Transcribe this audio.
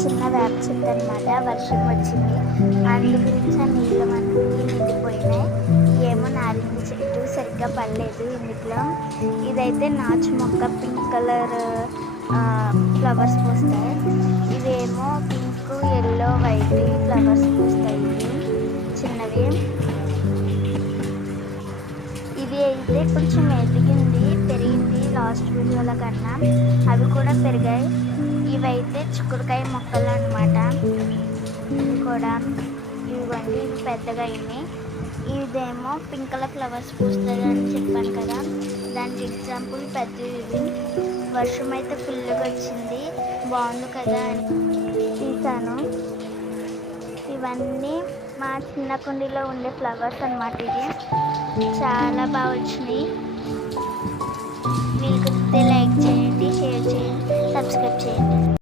చిన్న వేప చెట్టు అనమాట. వర్షం వచ్చింది, అందు గురించి ఆ నీళ్ళమన్నీ నిండిపోయినాయి. ఏమో నారింజ చెట్టు సరిగ్గా పడలేదు ఇందులో. ఇదైతే నాచు మొక్క, పింక్ కలర్ ఫ్లవర్స్ పూస్తాయి. ఇవేమో పింక్, ఎల్లో, వైట్ ఫ్లవర్స్ పూస్తాయి. ఇవి చిన్నవి. ఇది అయితే కొంచెం ఎదిగింది, పెరిగింది లాస్ట్ వీడియోల కన్నా. అవి కూడా పెరిగాయి. ఇవైతే చిక్కుడుకాయ మొక్కలు అనమాట. ఇవి కూడా ఇవ్వండి, ఇవి పెద్దగా అయినాయి. ఇదేమో పింక్ కలర్ ఫ్లవర్స్ పూస్తుంది అని చెప్పాను కదా, దానికి ఎగ్జాంపుల్ పెద్దవి ఇవి. వర్షం అయితే ఫుల్గా వచ్చింది, బాగుంది కదా అని తీసాను. ఇవన్నీ మా చిన్న కుండీలో ఉండే ఫ్లవర్స్ అన్నమాట. ఇది చాలా బాగా వచ్చినాయి. మీకు లైక్ చేయండి, షేర్ చేయండి, సబ్స్క్రైబ్ చేయండి.